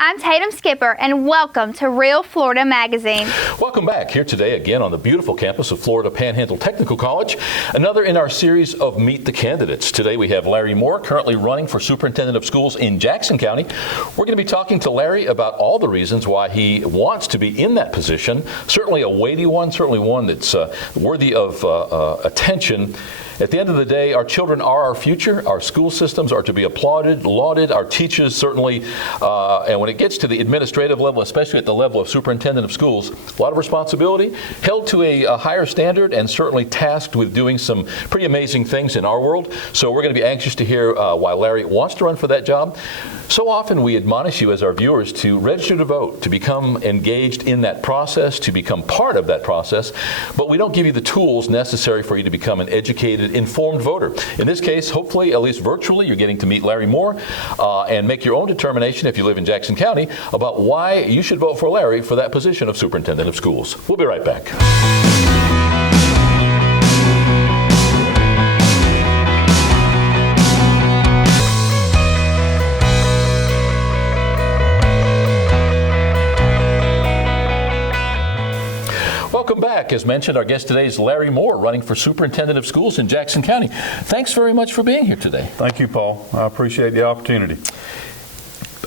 I'm Tatum Skipper, and welcome to Real Florida Magazine. Welcome back here today again on the beautiful campus of Florida Panhandle Technical College. Another in our series of Meet the Candidates. Today we have Larry Moore, currently running for Superintendent of Schools in Jackson County. We're going to be talking to Larry about all the reasons why he wants to be in that position. Certainly a weighty one, certainly one that's worthy of attention. At the end of the day, our children are our future. Our school systems are to be applauded, lauded. Our teachers certainly, and when it gets to the administrative level, especially at the level of superintendent of schools, a lot of responsibility, held to a higher standard, and certainly tasked with doing some pretty amazing things in our world. So we're going to be anxious to hear why Larry wants to run for that job. So often we admonish you as our viewers to register to vote, to become engaged in that process, to become part of that process, but we don't give you the tools necessary for you to become an educated, informed voter. In this case, hopefully, at least virtually, you're getting to meet Larry Moore and make your own determination, if you live in Jackson County, about why you should vote for Larry for that position of Superintendent of Schools. We'll be right back. Welcome back. As mentioned, our guest today is Larry Moore, running for Superintendent of Schools in Jackson County. Thanks very much for being here today. Thank you, Paul. I appreciate the opportunity.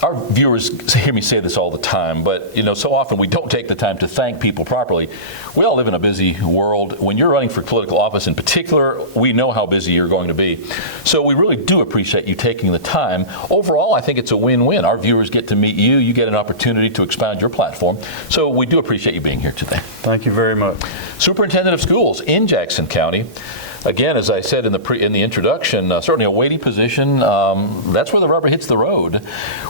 Our viewers hear me say this all the time, but so often we don't take the time to thank people properly. We all live in a busy world. When you're running for political office in particular, we know how busy you're going to be. So we really do appreciate you taking the time. Overall, I think it's a win-win. Our viewers get to meet you. You get an opportunity to expound your platform. So we do appreciate you being here today. Thank you very much. Superintendent of Schools in Jackson County. Again, as I said in the introduction, certainly a weighty position. That's where the rubber hits the road.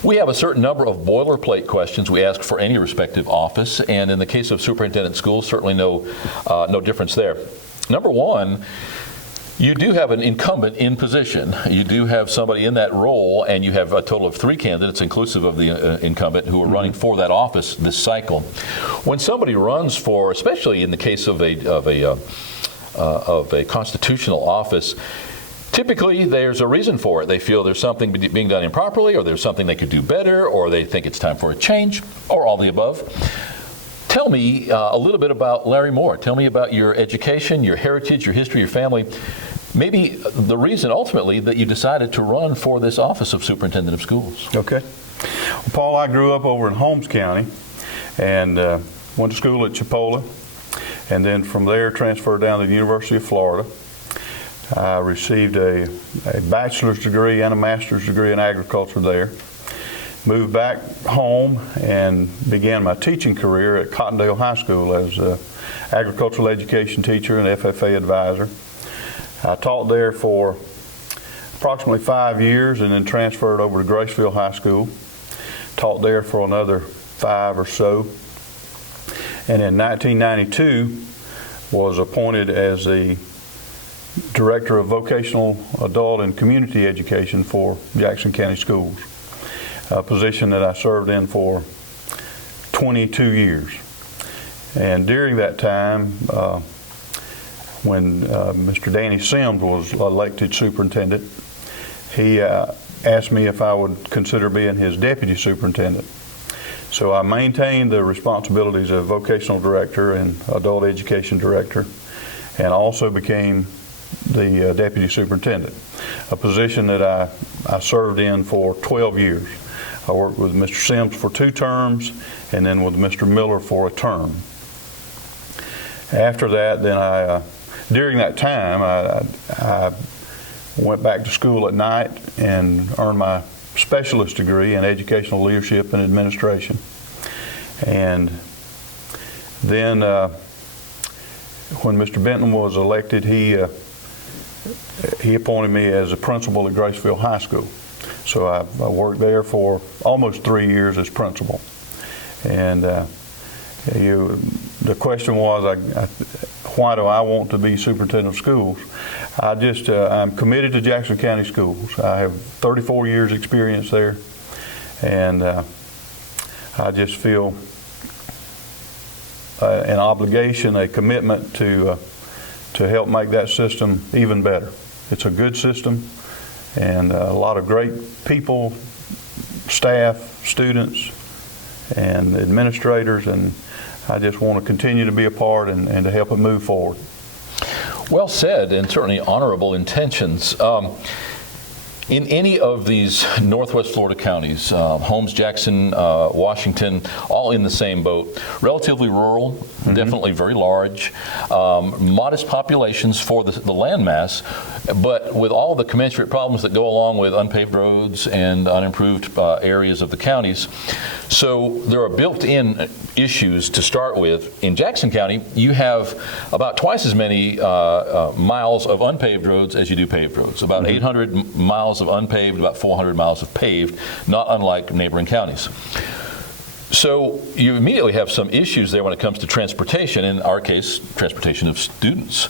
We have a certain number of boilerplate questions we ask for any respective office, and in the case of Superintendent of Schools, certainly no difference there. Number one, you do have an incumbent in position. You do have somebody in that role, and you have a total of 3 candidates, inclusive of the incumbent, who are running for that office this cycle. When somebody runs for, especially in the case of a constitutional office, typically there's a reason for it. They feel there's something being done improperly, or there's something they could do better, or they think it's time for a change, or all the above. Tell me a little bit about Larry Moore. Tell me about your education, your heritage, your history, your family. Maybe the reason ultimately that you decided to run for this office of Superintendent of Schools. Okay. Well, Paul, I grew up over in Holmes County and went to school at Chipola. And then from there transferred down to the University of Florida. I received a bachelor's degree and a master's degree in agriculture there. Moved back home and began my teaching career at Cottondale High School as an agricultural education teacher and FFA advisor. I taught there for approximately 5 years and then transferred over to Graceville High School. Taught there for another 5 or so. And in 1992 was appointed as the Director of Vocational Adult and Community Education for Jackson County Schools, a position that I served in for 22 years. And during that time, when Mr. Danny Sims was elected superintendent, he asked me if I would consider being his deputy superintendent. So I maintained the responsibilities of vocational director and adult education director, and also became the deputy superintendent, a position that I served in for 12 years. I worked with Mr. Sims for 2 terms, and then with Mr. Miller for a term. After that, then during that time, I went back to school at night and earned my specialist degree in educational leadership and administration. And then when Mr. Benton was elected, he appointed me as a principal at Graceville High School. So I worked there for almost 3 years as principal. And the question was, why do I want to be superintendent of schools? I'm committed to Jackson County Schools. I have 34 years experience there, and I just feel an obligation, a commitment to help make that system even better. It's a good system, and a lot of great people, staff, students, and administrators, and I just want to continue to be a part and to help it move forward. Well said, and certainly honorable intentions. In any of these Northwest Florida counties, Holmes, Jackson, Washington, all in the same boat, relatively rural, definitely very large, modest populations for the landmass, but with all the commensurate problems that go along with unpaved roads and unimproved areas of the counties. So there are built-in issues to start with. In Jackson County, you have about twice as many miles of unpaved roads as you do paved roads, about 800 miles of unpaved, about 400 miles of paved, not unlike neighboring counties. So you immediately have some issues there when it comes to transportation, in our case, transportation of students.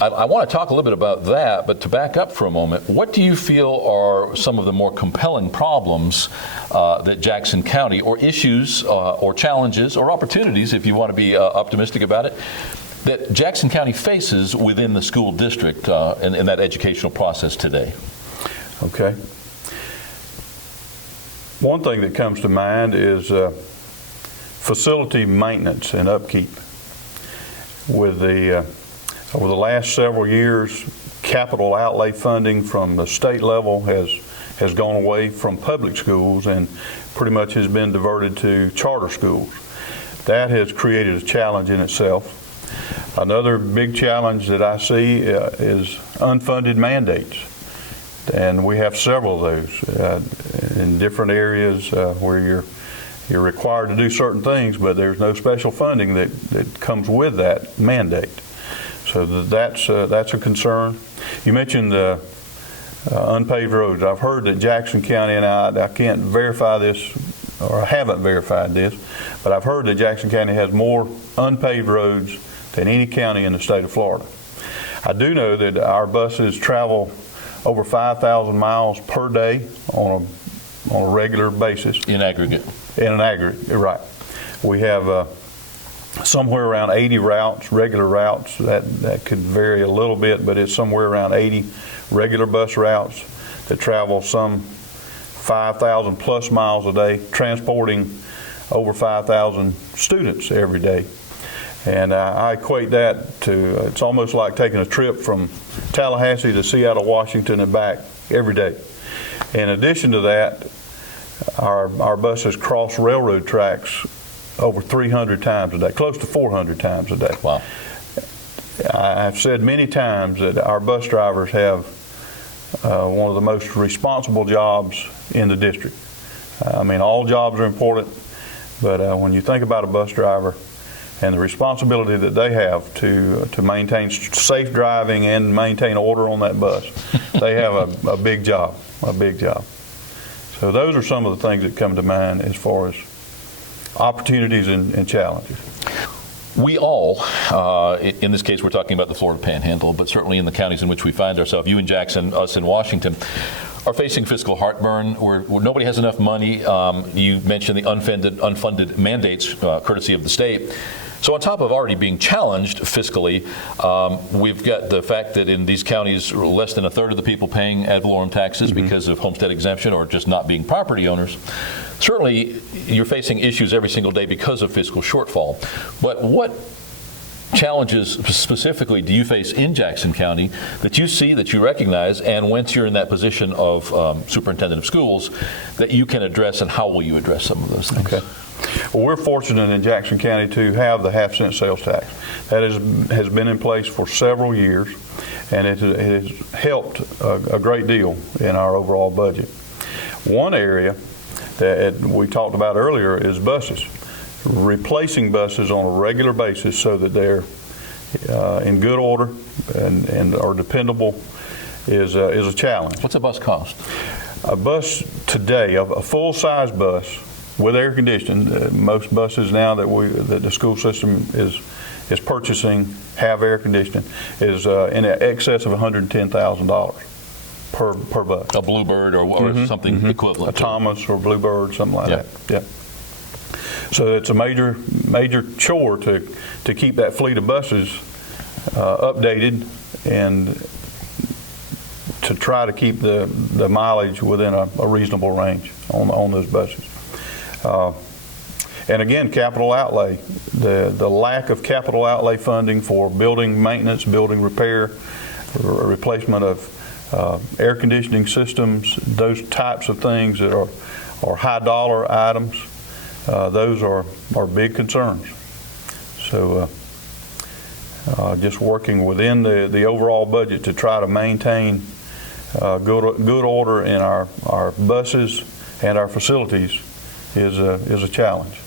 I want to talk a little bit about that, but to back up for a moment, what do you feel are some of the more compelling problems that Jackson County, or issues, or challenges, or opportunities, if you want to be optimistic about it, that Jackson County faces within the school district in that educational process today? Okay. One thing that comes to mind is facility maintenance and upkeep. Over the last several years, capital outlay funding from the state level has gone away from public schools and pretty much has been diverted to charter schools. That has created a challenge in itself. Another big challenge that I see is unfunded mandates, and we have several of those in different areas where you're required to do certain things, but there's no special funding that comes with that mandate. So that's a concern. You mentioned unpaved roads. I've heard that Jackson County, and I can't verify this, or I haven't verified this, but I've heard that Jackson County has more unpaved roads than any county in the state of Florida. I do know that our buses travel over 5,000 miles per day on a regular basis. In aggregate. In an aggregate, right. We have somewhere around 80 routes, regular routes. That could vary a little bit, but it's somewhere around 80 regular bus routes that travel some 5,000 plus miles a day, transporting over 5,000 students every day. And I equate that to, it's almost like taking a trip from Tallahassee to Seattle, Washington and back every day. In addition to that, our buses cross railroad tracks over 300 times a day, close to 400 times a day. Wow. I've said many times that our bus drivers have one of the most responsible jobs in the district. I mean, all jobs are important, but when you think about a bus driver and the responsibility that they have to maintain safe driving and maintain order on that bus, they have a big job, So those are some of the things that come to mind as far as opportunities and challenges. We all, in this case we're talking about the Florida Panhandle, but certainly in the counties in which we find ourselves, you in Jackson, us in Washington, are facing fiscal heartburn where nobody has enough money. You mentioned the unfunded mandates courtesy of the state. So on top of already being challenged fiscally, we've got the fact that in these counties, less than a third of the people paying ad valorem taxes because of homestead exemption or just not being property owners. Certainly, you're facing issues every single day because of fiscal shortfall. But what challenges specifically do you face in Jackson County that you see, that you recognize, and once you're in that position of superintendent of schools, that you can address, and how will you address some of those things? Okay. Well, we're fortunate in Jackson County to have the half-cent sales tax. That has been in place for several years, and it has helped a great deal in our overall budget. One area that we talked about earlier is buses. Replacing buses on a regular basis so that they're in good order and are dependable is a challenge. What's a bus cost? A bus today, a full-size bus with air conditioning, most buses now that the school system is purchasing have air conditioning, is in excess of $110,000 per bus. A Bluebird or something equivalent. A Thomas or Bluebird, something like that. Yeah. So it's a major chore to keep that fleet of buses updated and to try to keep the mileage within a reasonable range on those buses. And again, capital outlay, the lack of capital outlay funding for building maintenance, building repair, replacement of air conditioning systems, those types of things that are high dollar items, those are big concerns. So just working within the overall budget to try to maintain good order in our buses and our facilities is a challenge.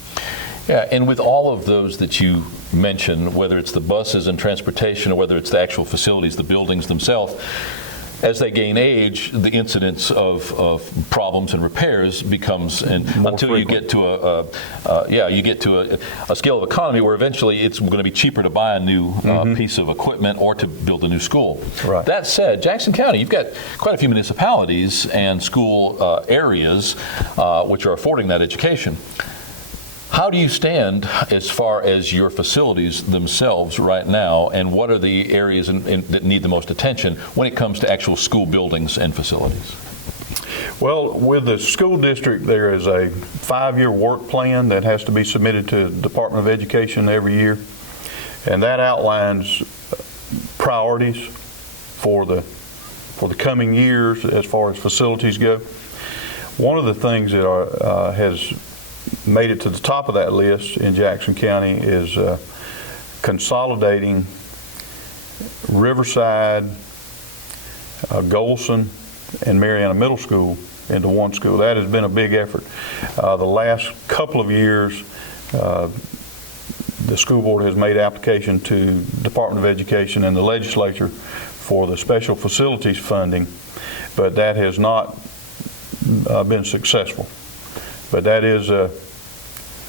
Yeah, and with all of those that you mentioned, whether it's the buses and transportation or whether it's the actual facilities, the buildings themselves, as they gain age, the incidence of problems and repairs becomes, and until frequent. You get to a scale of economy where eventually it's going to be cheaper to buy a new piece of equipment or to build a new school. Right. That said, Jackson County, you've got quite a few municipalities and school areas which are affording that education. How do you stand as far as your facilities themselves right now, and what are the areas that need the most attention when it comes to actual school buildings and facilities? Well, with the school district, there is a 5-year work plan that has to be submitted to the Department of Education every year, and that outlines priorities for the coming years as far as facilities go. One of the things that has made it to the top of that list in Jackson County is consolidating Riverside, Golson, and Mariana Middle School into one school. That has been a big effort. The last couple of years, the school board has made application to Department of Education and the legislature for the special facilities funding, but that has not been successful. But that's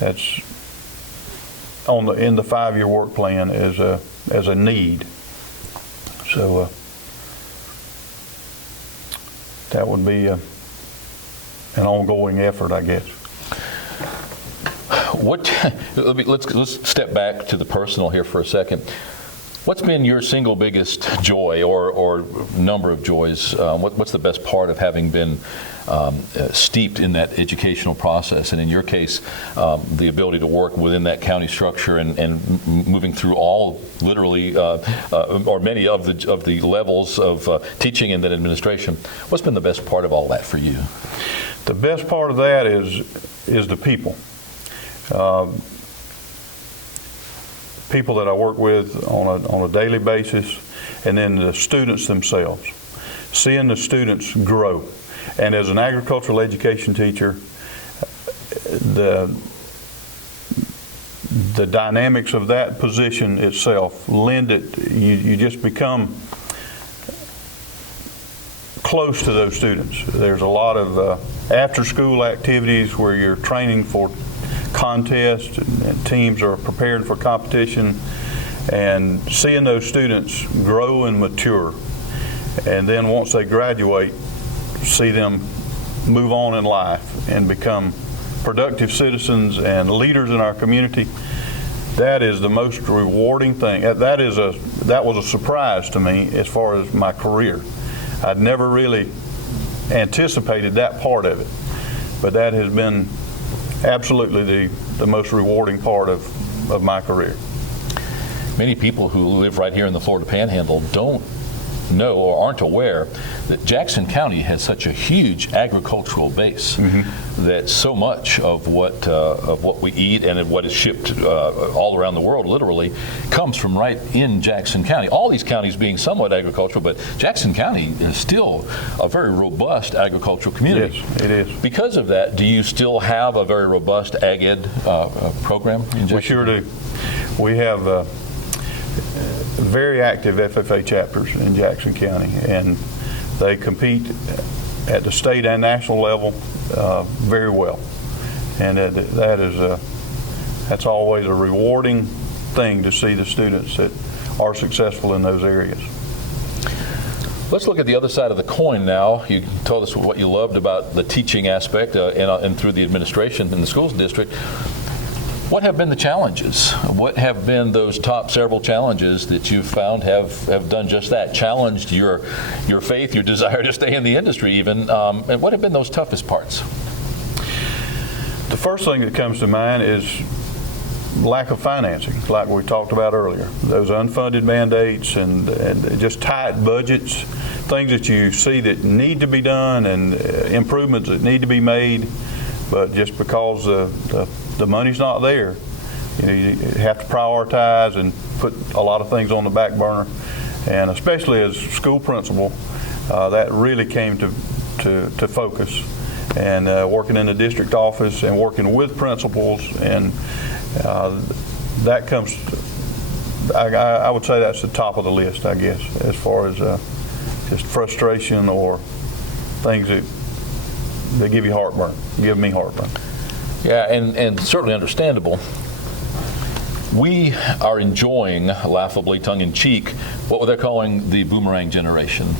in the 5-year work plan as a need. So that would be an ongoing effort, I guess. Let's step back to the personal here for a second. What's been your single biggest joy or number of joys? What's the best part of having been steeped in that educational process, and in your case, the ability to work within that county structure and moving through all, literally, or many of the levels of teaching and then administration? What's been the best part of all that for you? The best part of that is the people. People that I work with on a daily basis, and then the students themselves, seeing the students grow. And as an agricultural education teacher, the dynamics of that position itself lend it, you just become close to those students. There's a lot of after-school activities where you're training for contests and teams are prepared for competition, and seeing those students grow and mature, and then once they graduate, see them move on in life and become productive citizens and leaders in our community. That is the most rewarding thing. That was a surprise to me as far as my career. I'd never really anticipated that part of it, but that has been absolutely the most rewarding part of my career. Many people who live right here in the Florida Panhandle don't know or aren't aware that Jackson County has such a huge agricultural base that so much of what we eat and what is shipped all around the world, literally, comes from right in Jackson County. All these counties being somewhat agricultural, but Jackson County is still a very robust agricultural community. Yes, it is. Because of that, do you still have a very robust ag ed program in Jackson? We sure do. We have very active FFA chapters in Jackson County, and they compete at the state and national level very well. And that's always a rewarding thing to see the students that are successful in those areas. Let's look at the other side of the coin now. You told us what you loved about the teaching aspect and through the administration in the schools district. What have been the challenges? What have been those top several challenges that you've found have done just that, challenged your faith, your desire to stay in the industry even, and what have been those toughest parts? The The first thing that comes to mind is lack of financing, like we talked about earlier. Those unfunded mandates and just tight budgets, things that you see that need to be done and improvements that need to be made, but just because the money's not there, you have to prioritize and put a lot of things on the back burner. And especially as school principal, that really came to focus. And working in the district office and working with principals, and that comes, I would say that's the top of the list, I guess, as far as just frustration or things that give you heartburn, give me heartburn. Yeah, and certainly understandable. We are enjoying, laughably, tongue-in-cheek, what they're calling the boomerang generation.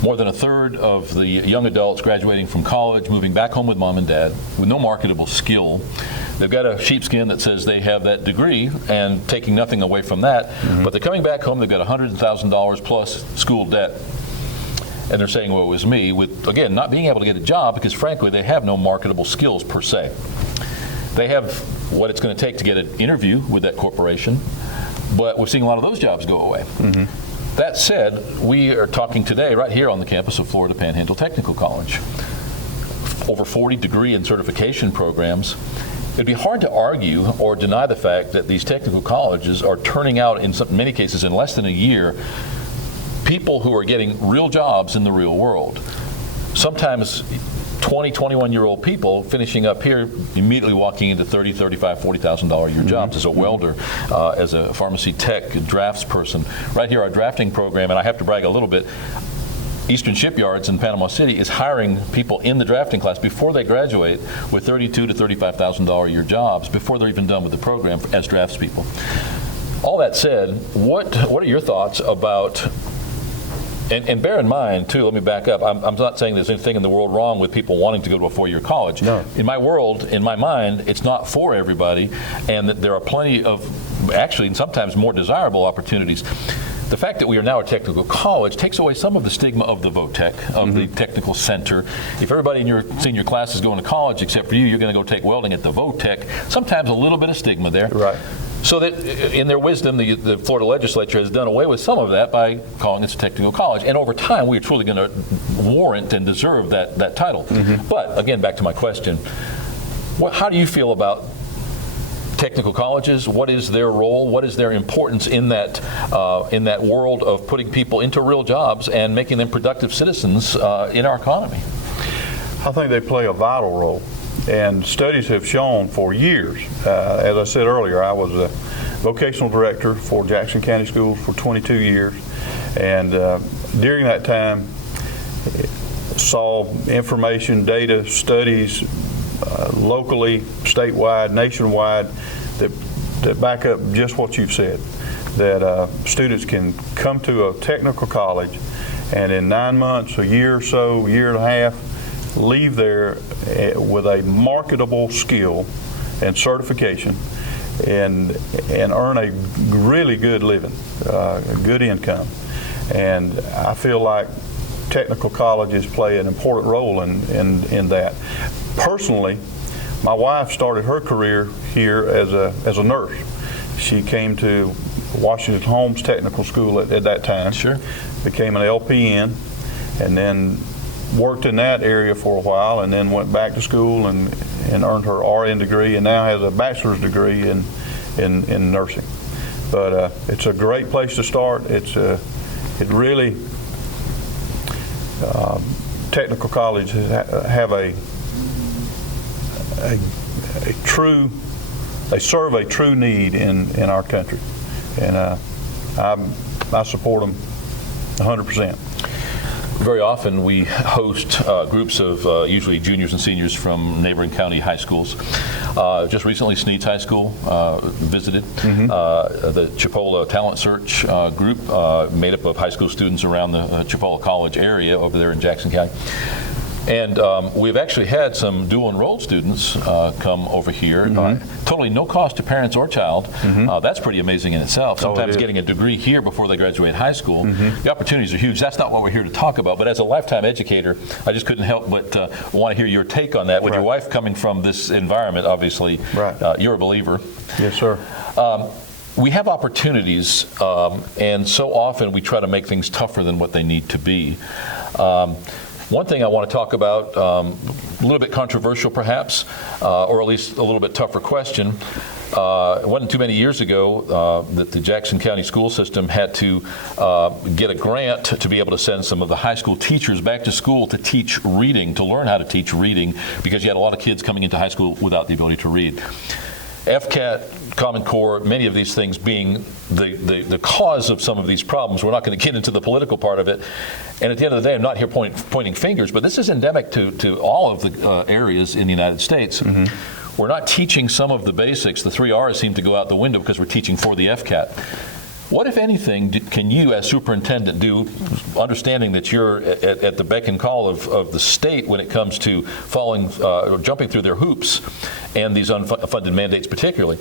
More than a third of the young adults graduating from college, moving back home with mom and dad with no marketable skill. They've got a sheepskin that says they have that degree and taking nothing away from that, but they're coming back home, they've got $100,000 plus school debt. And they're saying, well, it was me, with, again, not being able to get a job because, frankly, they have no marketable skills per se. They have what it's going to take to get an interview with that corporation, but we're seeing a lot of those jobs go away. That said, we are talking today right here on the campus of Florida Panhandle Technical College. Over 40 degree and certification programs. It'd be hard to argue or deny the fact that these technical colleges are turning out, in many cases in less than a year, people who are getting real jobs in the real world. Sometimes 20, 21-year-old people finishing up here, immediately walking into $30,000, $35,000, $40,000 a year jobs as a welder, as a pharmacy tech, a drafts person. Right here, our drafting program, and I have to brag a little bit, Eastern Shipyards in Panama City is hiring people in the drafting class before they graduate with $32,000 to $35,000 a year jobs before they're even done with the program as draftspeople. All that said, what are your thoughts about, and bear in mind, too, let me back up, I'm not saying there's anything in the world wrong with people wanting to go to a four-year college. No. In my world, in my mind, it's not for everybody, and that there are plenty of, actually, and sometimes more desirable opportunities. The fact that we are now a technical college takes away some of the stigma of the VOTEC, of the technical center. If everybody in your senior class is going to college except for you, you're going to go take welding at the VOTEC. Sometimes a little bit of stigma there. Right. So that in their wisdom, the Florida legislature has done away with some of that by calling it a technical college. And over time, we are truly going to warrant and deserve that title. But again, back to my question, how do you feel about technical colleges? What is their role? What is their importance in that world of putting people into real jobs and making them productive citizens in our economy? I think they play a vital role, and studies have shown for years. As I said earlier, I was a vocational director for Jackson County Schools for 22 years, and during that time saw information, data, studies locally, statewide, nationwide, that back up just what you've said, that students can come to a technical college and in 9 months, a year or so, a year and a half, leave there with a marketable skill and certification and earn a really good living, a good income. And I feel like technical colleges play an important role in that. Personally, my wife started her career here as a nurse. She came to Washington Holmes Technical School at that time. Sure. Became an LPN, and then worked in that area for a while, and then went back to school and earned her RN degree, and now has a bachelor's degree in nursing. But it's a great place to start. It really technical colleges have they serve a true need in our country, and I support them 100%. Very often we host groups of usually juniors and seniors from neighboring county high schools. Just recently, Sneads High School visited. The Chipola Talent Search group made up of high school students around the Chipola College area over there in Jackson County. And we've actually had some dual enrolled students come over here, totally no cost to parents or child. That's pretty amazing in itself. Sometimes getting a degree here before they graduate high school, the opportunities are huge. That's not what we're here to talk about, but as a lifetime educator, I just couldn't help but want to hear your take on that. With your wife coming from this environment, obviously, you're a believer. Yes, sir. We have opportunities, and so often we try to make things tougher than what they need to be. One thing I want to talk about, a little bit controversial perhaps, or at least a little bit tougher question. It wasn't too many years ago that the Jackson County school system had to get a grant to be able to send some of the high school teachers back to school to teach reading, to learn how to teach reading, because you had a lot of kids coming into high school without the ability to read. FCAT, Common Core, many of these things being the cause of some of these problems. We're not going to get into the political part of it. And at the end of the day, I'm not here pointing fingers, but this is endemic to all of the areas in the United States. We're not teaching some of the basics. The 3 R's seem to go out the window because we're teaching for the FCAT. What, if anything, can you as superintendent do, understanding that you're at the beck and call of the state when it comes to jumping through their hoops and these unfunded mandates particularly?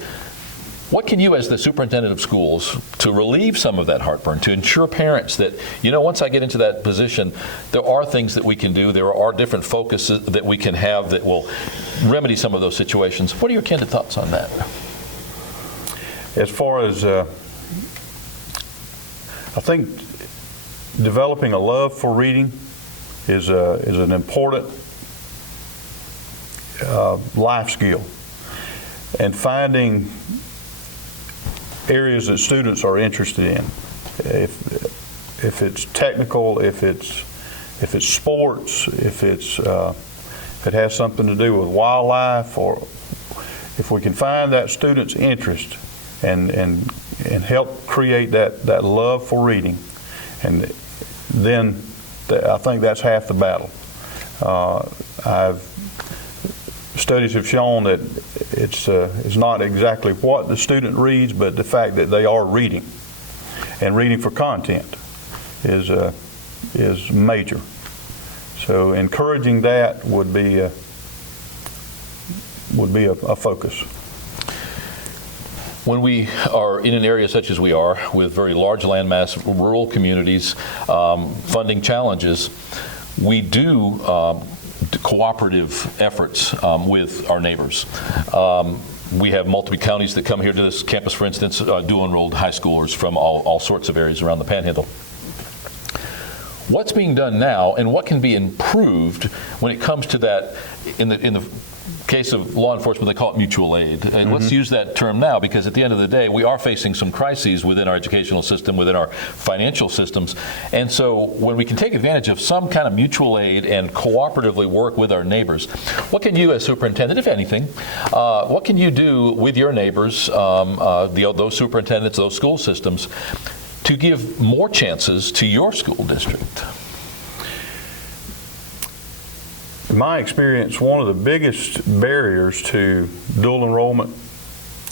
What can you as the superintendent of schools to relieve some of that heartburn, to ensure parents that, once I get into that position, there are things that we can do, there are different focuses that we can have that will remedy some of those situations? What are your candid thoughts on that? As far as I think developing a love for reading is an important life skill, and finding areas that students are interested in. If it's technical, if it's sports, if it has something to do with wildlife, or if we can find that student's interest and help create that love for reading, and then I think that's half the battle. Studies have shown that it's not exactly what the student reads, but the fact that they are reading, and reading for content is major. So encouraging that would be a focus. When we are in an area such as we are, with very large landmass, rural communities, funding challenges, we do cooperative efforts with our neighbors. We have multiple counties that come here to this campus, for instance, dual enrolled high schoolers from all sorts of areas around the Panhandle. What's being done now, and what can be improved when it comes to that? In the case of law enforcement, they call it mutual aid. And let's use that term now, because at the end of the day, we are facing some crises within our educational system, within our financial systems. And so when we can take advantage of some kind of mutual aid and cooperatively work with our neighbors, what can you as superintendent, if anything, what can you do with your neighbors, those superintendents, those school systems, to give more chances to your school district? In my experience, one of the biggest barriers to dual enrollment,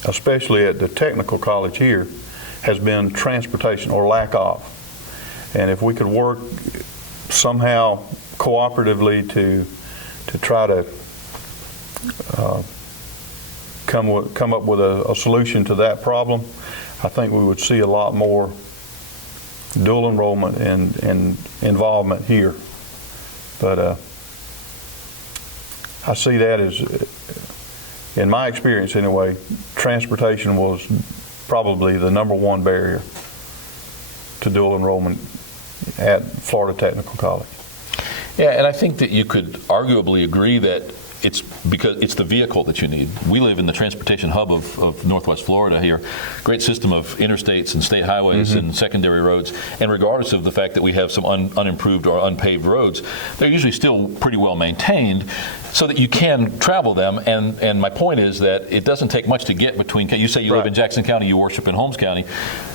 especially at the technical college here, has been transportation or lack of. And if we could work somehow cooperatively to try to come up with a solution to that problem, I think we would see a lot more dual enrollment and involvement here. But I see that as, in my experience anyway, transportation was probably the #1 barrier to dual enrollment at Florida Technical College. Yeah, and I think that you could arguably agree that it's because it's the vehicle that you need. We live in the transportation hub of Northwest Florida here. Great system of interstates and state highways and secondary roads. And regardless of the fact that we have some unimproved or unpaved roads, they're usually still pretty well maintained so that you can travel them. And my point is that it doesn't take much to get between. You say you live in Jackson County, you worship in Holmes County.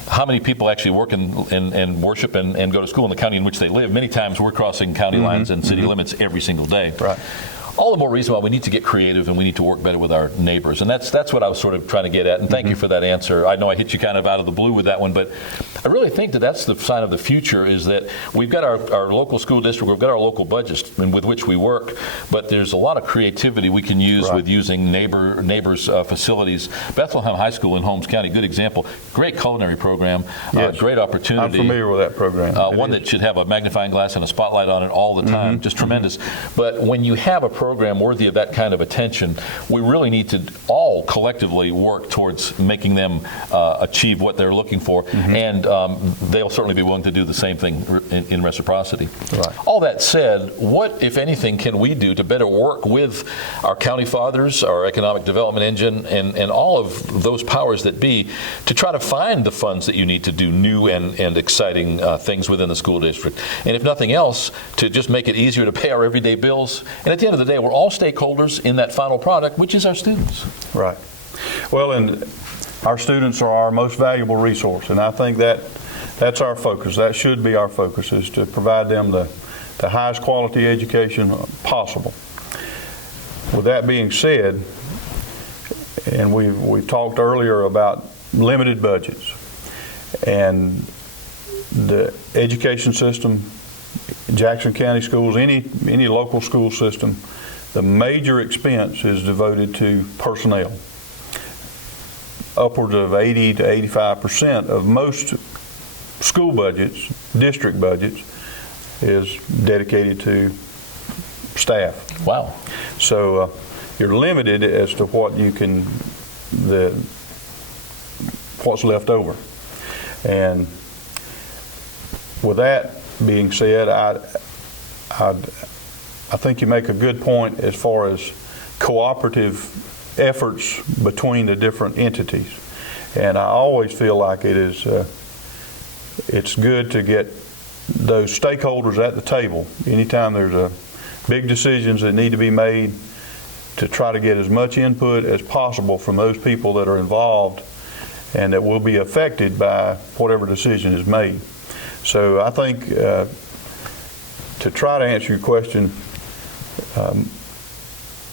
How many people actually work and worship and go to school in the county in which they live? Many times we're crossing county lines and city limits every single day. Right. all the more reason why we need to get creative and we need to work better with our neighbors. And that's what I was sort of trying to get at. And thank you for that answer. I know I hit you kind of out of the blue with that one, but I really think that that's the sign of the future, is that we've got our local school district, we've got our local budgets with which we work, but there's a lot of creativity we can use with using neighbors' facilities. Bethlehem High School in Holmes County, good example. Great culinary program, great opportunity. I'm familiar with that program. One that should have a magnifying glass and a spotlight on it all the time, just tremendous. But when you have a program worthy of that kind of attention, we really need to all collectively work towards making them achieve what they're looking for, and they'll certainly be willing to do the same thing in reciprocity. Right. All that said, what, if anything, can we do to better work with our county fathers, our economic development engine, and all of those powers that be to try to find the funds that you need to do new and exciting things within the school district? And if nothing else, to just make it easier to pay our everyday bills. And at the end of the day, we're all stakeholders in that final product, which is our students. Right. Well, and our students are our most valuable resource, and I think that's our focus. That should be our focus, is to provide them the highest quality education possible. With that being said, and we've talked earlier about limited budgets, and the education system, Jackson County schools, any local school system, the major expense is devoted to personnel. Upwards of 80 to 85% of most school budgets, district budgets, is dedicated to staff. Wow. So you're limited as to what you can, what's left over. And with that being said, I think you make a good point as far as cooperative efforts between the different entities. And I always feel like it's good to get those stakeholders at the table. Anytime there's big decisions that need to be made, to try to get as much input as possible from those people that are involved and that will be affected by whatever decision is made. So I think to try to answer your question,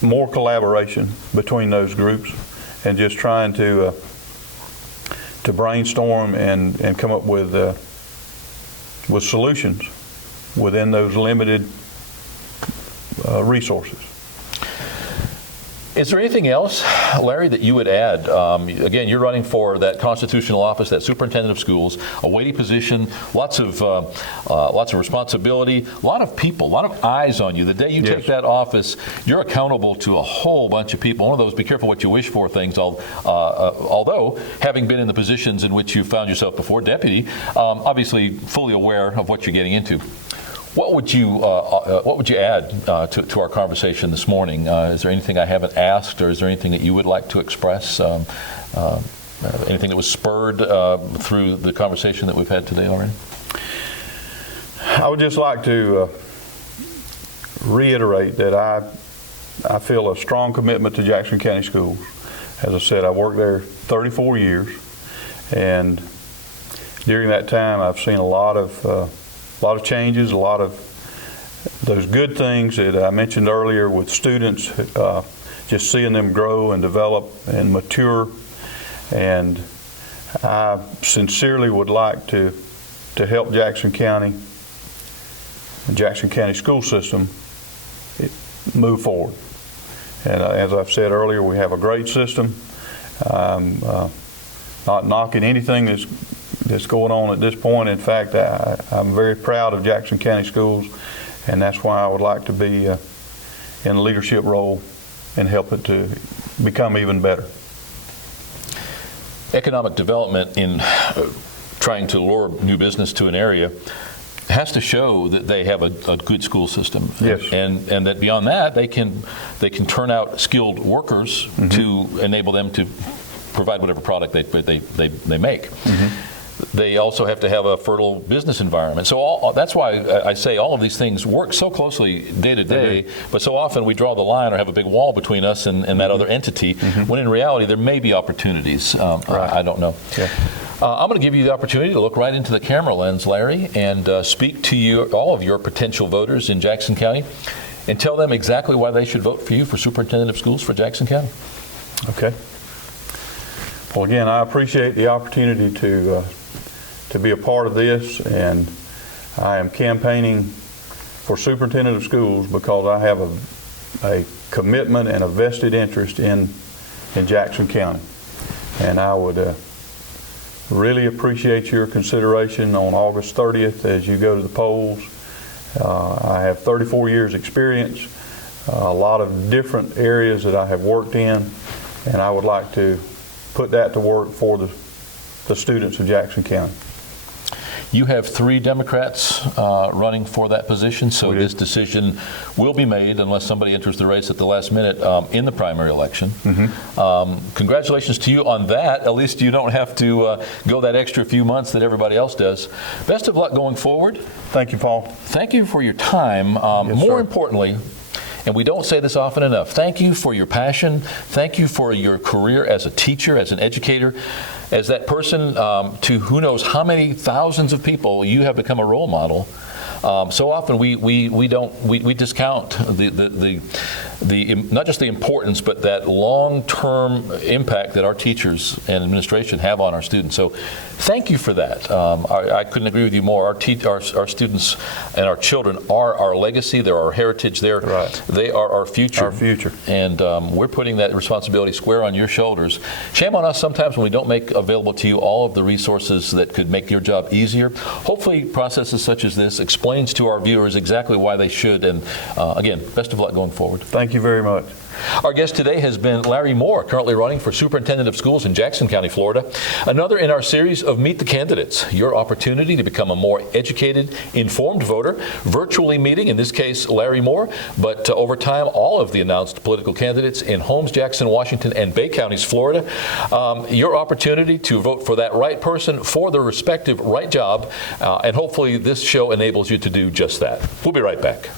more collaboration between those groups, and just trying to brainstorm and come up with solutions within those limited resources. Is there anything else, Larry, that you would add? Again, you're running for that constitutional office, that superintendent of schools, a weighty position, lots of responsibility, a lot of people, a lot of eyes on you. The day you take that office, you're accountable to a whole bunch of people. One of those, be careful what you wish for things, although having been in the positions in which you found yourself before, deputy, obviously fully aware of what you're getting into. What would you add to our conversation this morning? Is there anything I haven't asked, or is there anything that you would like to express? Anything that was spurred through the conversation that we've had today already? I would just like to reiterate that I feel a strong commitment to Jackson County Schools. As I said, I worked there 34 years, and during that time I've seen a lot of changes, a lot of those good things that I mentioned earlier with students, just seeing them grow and develop and mature. And I sincerely would like to help Jackson County, the Jackson County school system, move forward. And as I've said earlier, we have a great system. I'm not knocking anything that's going on at this point. In fact, I'm very proud of Jackson County Schools, and that's why I would like to be in a leadership role and help it to become even better. Economic development in trying to lure new business to an area has to show that they have a good school system. Yes. And that beyond that, they can turn out skilled workers to enable them to provide whatever product they make. They also have to have a fertile business environment. So that's why I say all of these things work so closely day to day, but so often we draw the line or have a big wall between us and that other entity, when in reality there may be opportunities. I don't know. Yeah. I'm going to give you the opportunity to look right into the camera lens, Larry, and speak to all of your potential voters in Jackson County. and tell them exactly why they should vote for you for Superintendent of Schools for Jackson County. Okay. Well, again, I appreciate the opportunity to be a part of this, and I am campaigning for Superintendent of Schools because I have a commitment and a vested interest in Jackson County. And I would really appreciate your consideration on August 30th as you go to the polls. I have 34 years experience, a lot of different areas that I have worked in, and I would like to put that to work for the students of Jackson County. You have 3 Democrats running for that position, so this decision will be made unless somebody enters the race at the last minute in the primary election. Congratulations to you on that. At least you don't have to go that extra few months that everybody else does. Best of luck going forward. Thank you, Paul. Thank you for your time. More importantly, and we don't say this often enough, thank you for your passion. Thank you for your career as a teacher, as an educator, as that person to who knows how many thousands of people you have become a role model. So often we discount the not just the importance, but that long-term impact that our teachers and administration have on our students. So thank you for that. I couldn't agree with you more. Our students and our children are our legacy. They're our heritage. They are our future. Our future. And we're putting that responsibility square on your shoulders. Shame on us sometimes when we don't make available to you all of the resources that could make your job easier. Hopefully processes such as this explains to our viewers exactly why they should. And again, best of luck going forward. Thank you very much. Our guest today has been Larry Moore, currently running for Superintendent of Schools in Jackson County, Florida. Another in our series of Meet the Candidates, your opportunity to become a more educated, informed voter, virtually meeting, in this case, Larry Moore, but over time, all of the announced political candidates in Holmes, Jackson, Washington, and Bay Counties, Florida. Your opportunity to vote for that right person for the respective right job, and hopefully this show enables you to do just that. We'll be right back.